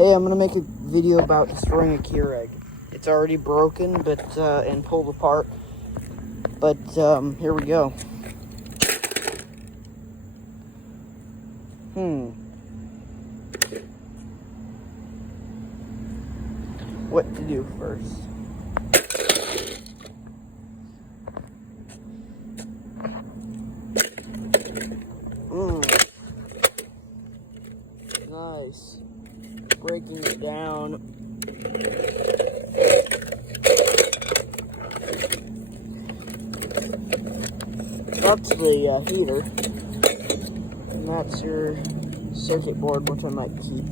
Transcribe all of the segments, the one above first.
Hey, I'm gonna make a video about destroying a Keurig. It's already broken, but and pulled apart. But here we go. What to do first? Nice. Breaking it down. That's the heater. And that's your circuit board, which I might keep.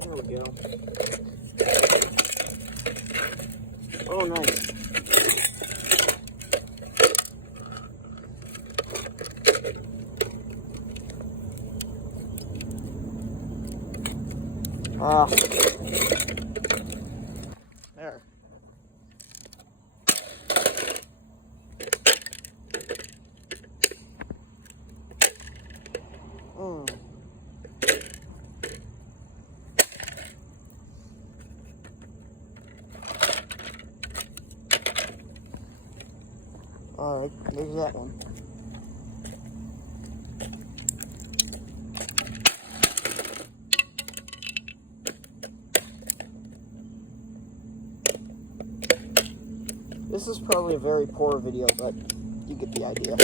There we go. Oh, nice. There. Alright, there's that one. This is probably a very poor video, but you get the idea.